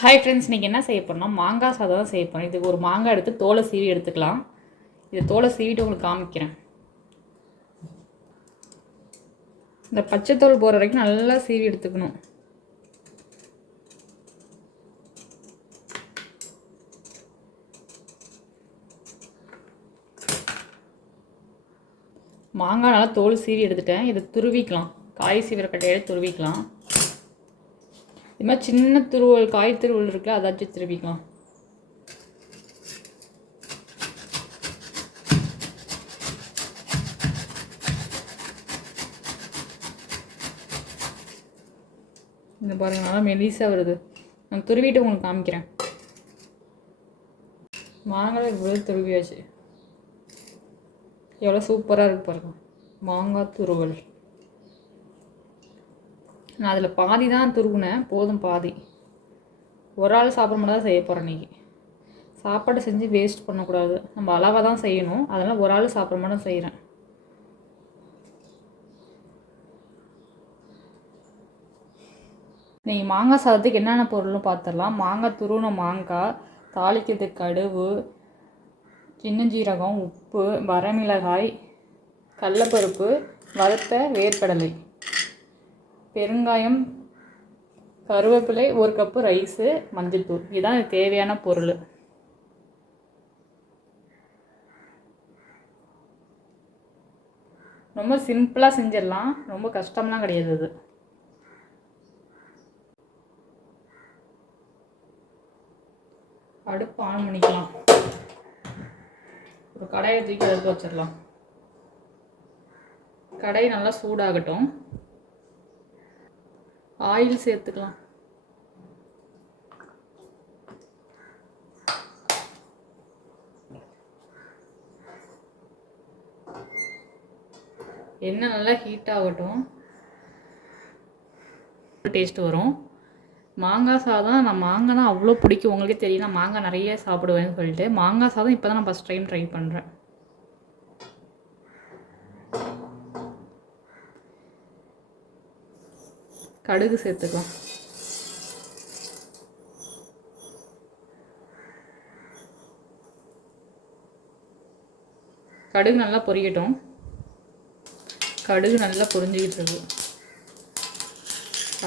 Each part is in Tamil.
ஹாய் ஃப்ரெண்ட்ஸ், இன்றைக்கி என்ன செய்ய போகிறோம்னா மாங்காய் சாதம் தான் செய்ய போகிறோம். இதுக்கு ஒரு மாங்காய் எடுத்து தோலை சீவி எடுத்துக்கலாம். இது தோலை சீவிட்டு உங்களுக்கு காமிக்கிறேன். இந்த பச்சை தோல் போகிற வரைக்கும் நல்லா சீவி எடுத்துக்கணும். மாங்காய் நல்லா தோல் சீவி எடுத்துட்டேன். இதை துருவிக்கலாம். காய் சீவிர கட்டையை துருவிக்கலாம். இது மாதிரி சின்ன துருவல், காய் துருவல் இருக்குல்ல, அதாச்சும் திருவிக்கலாம். இந்த பாருங்க, நல்லா மெலிசாக வருது. நான் துருவிட்டு உங்களுக்கு காமிக்கிறேன். மாங்காய் இவ்வளோ துருவியாச்சு. எவ்வளோ சூப்பராக இருக்கு பாருங்க மாங்காய் துருவல். நான் அதில் பாதி தான் துருவினேன், போதும் பாதி. ஒரு ஆள் சாப்பிட மட்டும் தான் செய்ய போகிறேன் இன்றைக்கி. சாப்பாடு செஞ்சு வேஸ்ட் பண்ணக்கூடாது, நம்ம அளவாக தான் செய்யணும். அதனால் ஒரு ஆள் சாப்பிட மட்டும் செய்கிறேன். நீங்கள் மாங்காய் சாதத்துக்கு என்னென்ன பொருள்னு பார்த்துடலாம். மாங்காய் துருவின மாங்காய், தாளிக்கிறதுக்கு கடுகு, சின்ன ஜீரகம், உப்பு, வரமிளகாய், கடலைப்பருப்பு, வறுத்த வேர்க்கடலை, பெருங்காயம், கருவேப்பிலை, 1 கப்பு ரைஸு, மஞ்சள்தூள். இதுதான் தேவையான பொருள். ரொம்ப சிம்பிளாக செஞ்சிடலாம், ரொம்ப கஷ்டம்லாம் கிடையாது. அது அடுப்பு ஆன் பண்ணிக்கலாம். ஒரு கடாயை தூக்கி அடுப்பு வச்சிடலாம். கடாய் நல்லா சூடாகட்டும். ஆயில் சேர்த்துக்கலாம். எண்ணெய் நல்லா ஹீட் ஆகட்டும். டேஸ்ட் வரும். மாங்காய் சாதம், நான் மாங்காய் தான் அவ்வளோ பிடிக்கும். உங்களுக்கே தெரியும், நான் மாங்காய் நிறைய சாப்பிடுவேன்னு சொல்லிட்டு. மாங்காய் சாதம் இப்போ தான் நான் ஃபஸ்ட் டைம் ட்ரை பண்ணுறேன். கடுகு சேர்த்துக்கலாம். கடுகு நல்லா பொரியட்டும். கடுகு நல்லா பொரிஞ்சிக்கிட்டு இருக்கு.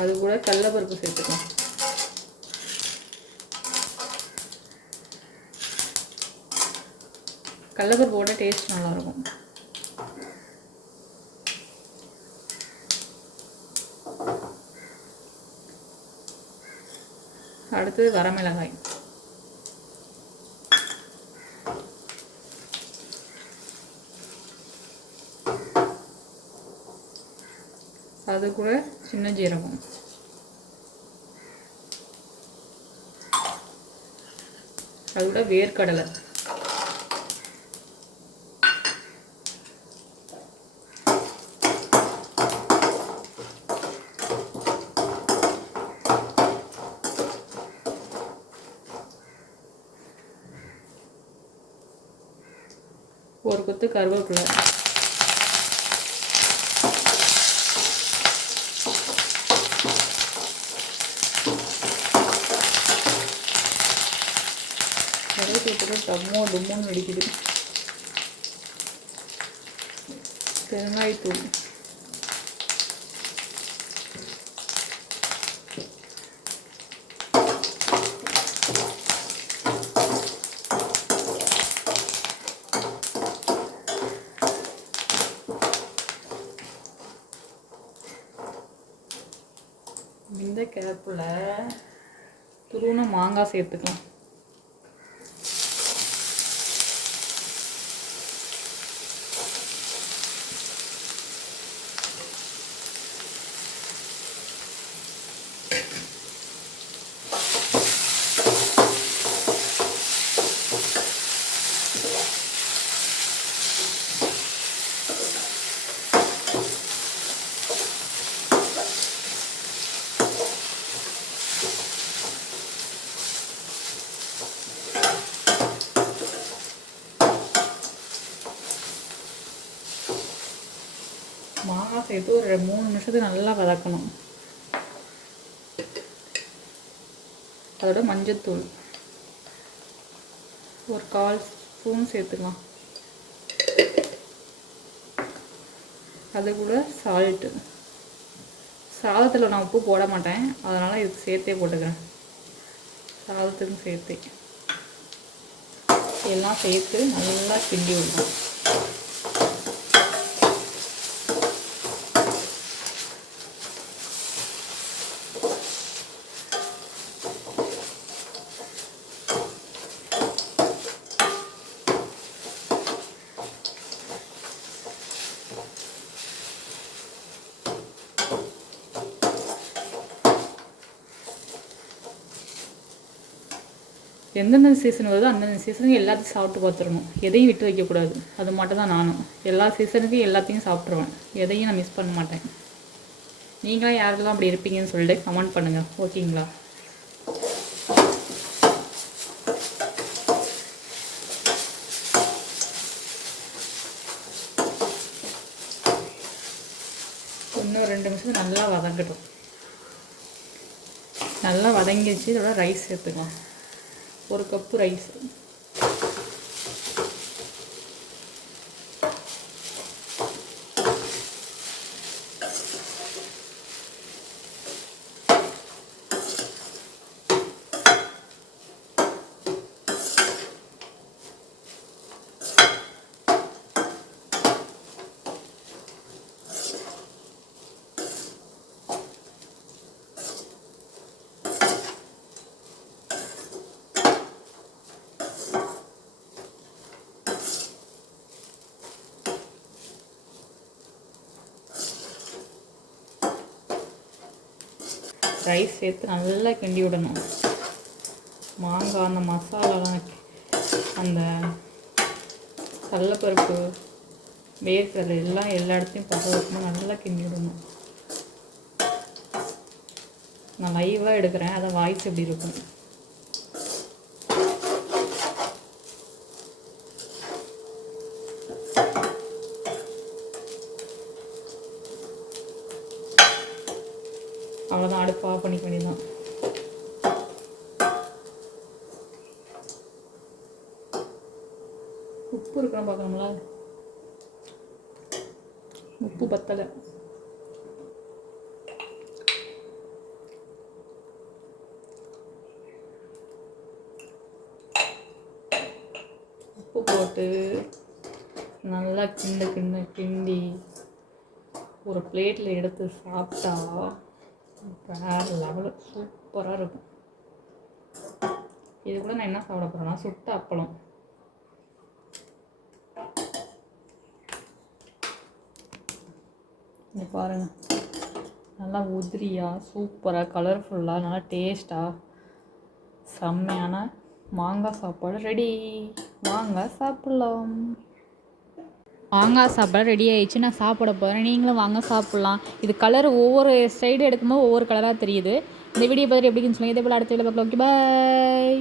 அது கூட கடலைப்பருப்பு சேர்த்துக்கலாம். கடலைப்பருப்போட டேஸ்ட் நல்லாயிருக்கும். அடுத்து வரமிளகாய். அது கூட சின்ன ஜீரகம். அது கூட வேர்க்கடலை. ஒரு கொத்து கருவேப்பிலை. கருவேப்பிலை டம்மோ டும்மோன்னு வெடிக்குது. பெருங்காயத்தூள். இந்த கேப்பில் துருவின மாங்காய் சேர்த்துக்கலாம். மாங்காய் சேர்த்து ஒரு 3 நிமிஷத்துக்கு நல்லா வதக்கணும். அதோட மஞ்சத்தூள் ஒரு 1/4 ஸ்பூன் சேர்த்துக்கலாம். அது கூட சால்ட்டு. சாதத்தில் நான் உப்பு போட மாட்டேன், அதனால் இதுக்கு சேர்த்தே போட்டுக்கிறேன். சாதத்துக்கும் சேர்த்து எல்லாம் சேர்த்து நல்லா கிண்டி விடணும். எந்தெந்த சீசன் வருதோ அந்தந்த சீசனுக்கு எல்லாத்தையும் சாப்பிட்டு பார்த்துடணும். எதையும் விட்டு வைக்கக்கூடாது. அது மட்டும் தான் நானும் எல்லா சீசனுக்கும் எல்லாத்தையும் சாப்பிட்ருவேன். எதையும் நான் மிஸ் பண்ண மாட்டேன். நீங்களாம் யாரெல்லாம் அப்படி இருப்பீங்கன்னு சொல்லிட்டு கமெண்ட் பண்ணுங்கள். ஓகேங்களா? இன்னும் 2 நிமிஷம் நல்லா வதங்கட்டும். நல்லா வதங்கிடுச்சு. இதோட ரைஸ் சேர்த்துக்கலாம். 1 கப்பு ரைஸ். ரைஸ் சேர்த்து நல்லா கிண்டி விடணும். மாங்காய் அந்த மசாலாலாம் அந்த கடலைப்பருப்பு வேர்க்கடலை எல்லாம் எல்லா இடத்தையும் பச வைக்கணும். நல்லா கிண்டி விடணும். நான் லைவாக எடுக்கிறேன், அதை வாய்ஸ் எப்படி இருக்கும். அவ்வளோதான், அடுப்பு ஆஃப் பண்ணிக்க வேண்டியதான். உப்பு இருக்கணும் பார்க்கணும்ல, உப்பு பத்தலை. உப்பு போட்டு நல்லா கிண்டி ஒரு பிளேட்டில் எடுத்து சாப்பிட்டா வேறு லெவலு சூப்பராக இருக்கும். இது கூட நான் என்ன சாப்பிட போகிறேன்னா சுட்ட அப்பளம். இங்கே பாருங்கள், நல்லா உதிரியாக சூப்பராக கலர்ஃபுல்லாக நல்லா டேஸ்ட்டாக செம்மையான மாங்காய் சாப்பாடு ரெடி. வாங்க சாப்பிட்லாம். மாங்காய் சாப்பாடு ரெடி ஆகிடுச்சு. நான் சாப்பிட போகிறேன். நீங்களும் வாங்க சாப்பிட்லாம். இது கலர் ஒவ்வொரு சைடு எடுக்கும்போது ஒவ்வொரு கலராக தெரியுது. இந்த வீடியோ பார்த்துட்டு எப்படின்னு சொல்லுங்கள். இதே போல் அடுத்த வீடியோ பார்க்கலாம். ஓகே, பாய்.